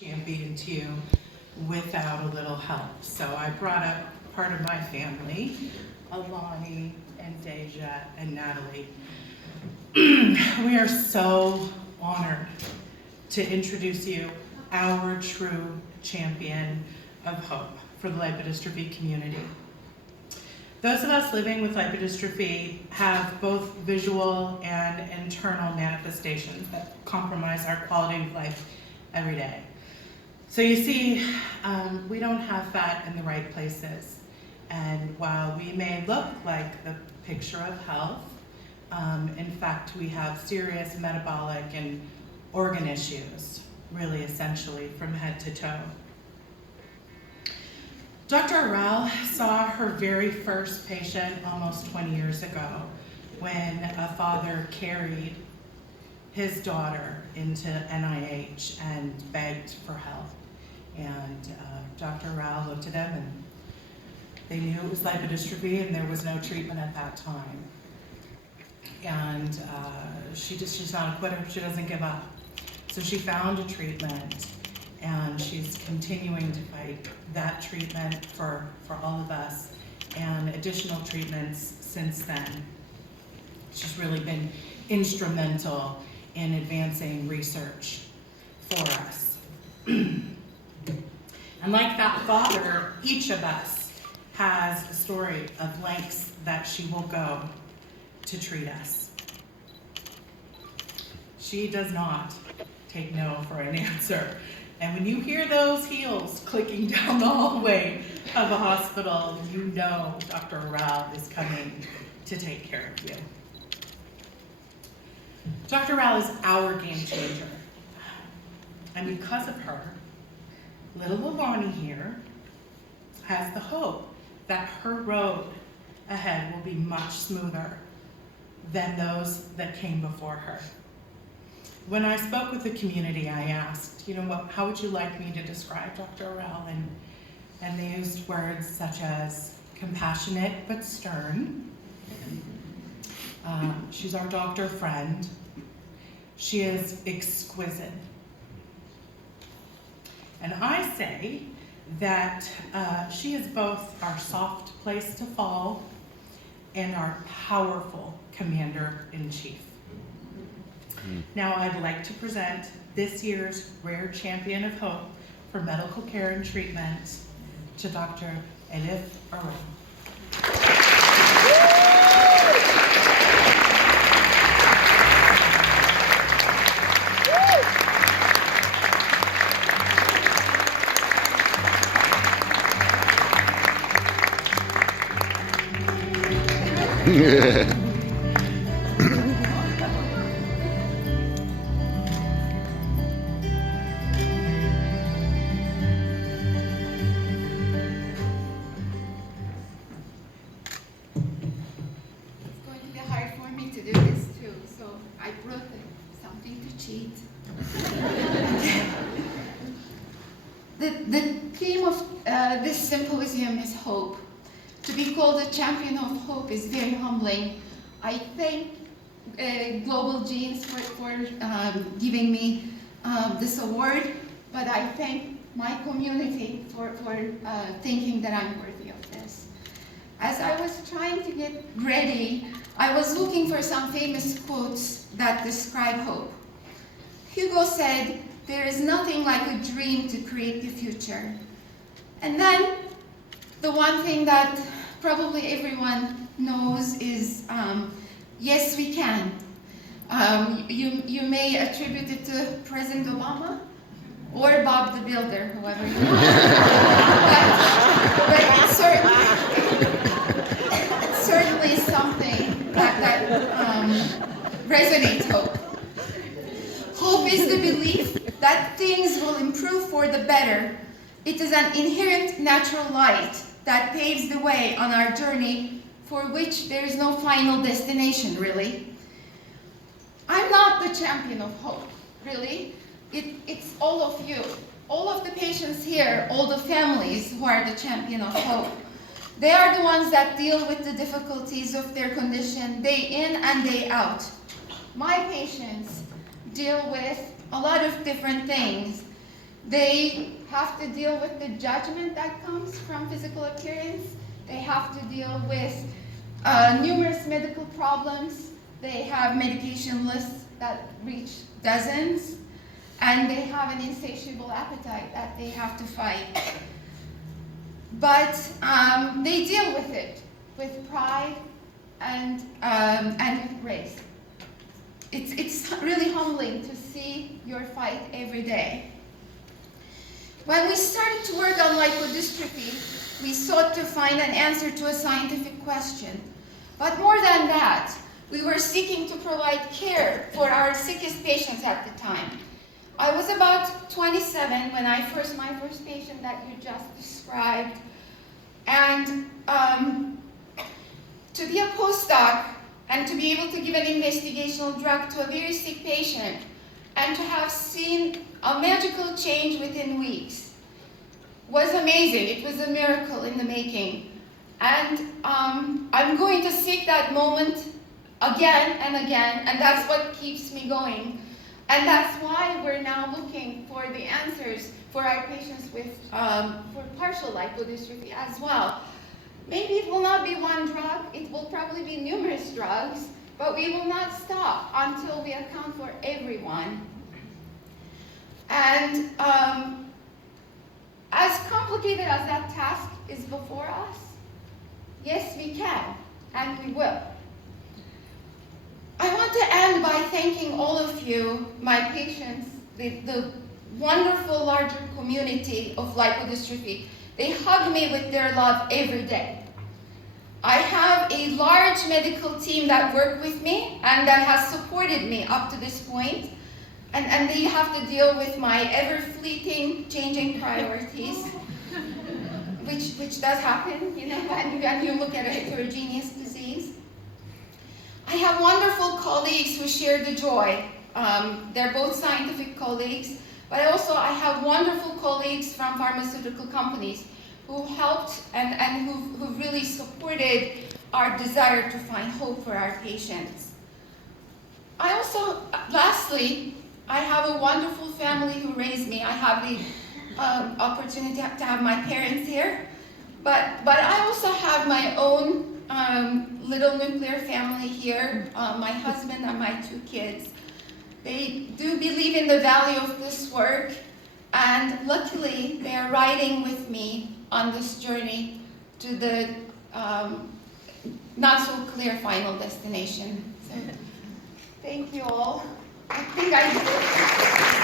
championed you without a little help. So I brought up part of my family, Alani and Deja and Natalie. We are so honored to introduce you our true champion of hope for the lipodystrophy community. Those of us living with lipodystrophy have both visual and internal manifestations that compromise our quality of life every day. So you see, we don't have fat in the right places. And while we may look like the picture of health, in fact, we have serious metabolic and organ issues, really essentially from head to toe. Dr. Arel saw her very first patient almost 20 years ago when a father carried his daughter into NIH and begged for help. And Dr. Arel looked at him and they knew it was lipodystrophy and there was no treatment at that time. And she's not a quitter, she doesn't give up. So she found a treatment and she's continuing to fight that treatment for all of us and additional treatments since then. She's really been instrumental in advancing research for us. And like that father, each of us has a story of lengths that she will go to treat us. She does not take no for an answer. And when you hear those heels clicking down the hallway of a hospital, you know Dr. Arel is coming to take care of you. Dr. Arel is our game changer. And because of her, little Alani here has the hope that her road ahead will be much smoother than those that came before her. When I spoke with the community, I asked, how would you like me to describe Dr. Arel? And they used words such as compassionate but stern. She's our doctor friend. She is exquisite. And I say that she is both our soft place to fall and our powerful commander-in-chief. Now I'd like to present this year's Rare Champion of Hope for Medical Care and Treatment to Dr. Arel. The theme of this symposium is hope. To be called a champion of hope is very humbling. I thank Global Genes for giving me this award, but I thank my community for thinking that I'm worthy of this. As I was trying to get ready, I was looking for some famous quotes that describe hope. Hugo said, "There is nothing like a dream to create the future." And then the one thing that probably everyone knows is, yes, we can. You may attribute it to President Obama or Bob the Builder, whoever you want. but it's certainly something that resonates hope. Hope is the belief that things will improve for the better. It is an inherent natural light that paves the way on our journey for which there is no final destination, really. I'm not the champion of hope, really. It's all of you, all of the patients here, all the families who are the champion of hope. They are the ones that deal with the difficulties of their condition day in and day out. My patients deal with a lot of different things. They have to deal with the judgment that comes from physical appearance. They have to deal with numerous medical problems. They have medication lists that reach dozens, and they have an insatiable appetite that they have to fight. But they deal with it with pride and with grace. It's really humbling to see your fight every day. When we started to work on lipodystrophy, we sought to find an answer to a scientific question. But more than that, we were seeking to provide care for our sickest patients at the time. I was about 27 when my first patient that you just described. And to be a postdoc and to be able to give an investigational drug to a very sick patient and to have seen a magical change within weeks was amazing. It was a miracle in the making. And I'm going to seek that moment again and again, and that's what keeps me going. And that's why we're now looking for the answers for our patients with for partial lipodystrophy as well. Maybe it will not be one drug, it will probably be numerous drugs, but we will not stop until we account for everyone. And as complicated as that task is before us, yes, we can, and we will. I want to end by thanking all of you, my patients, the wonderful larger community of lipodystrophy. They hug me with their love every day. I have a large medical team that work with me and that has supported me up to this point. And they have to deal with my ever-fleeting, changing priorities, which does happen, you know, when you look at a heterogeneous disease. I have wonderful colleagues who share the joy. They're both scientific colleagues, but I have wonderful colleagues from pharmaceutical companies who helped and who really supported our desire to find hope for our patients. Lastly, I have a wonderful family who raised me. I have the opportunity to have my parents here, but I also have my own little nuclear family here, my husband and my 2 kids. They do believe in the value of this work, and luckily they are riding with me on this journey to the not so clear final destination. So, thank you all. I think I did it.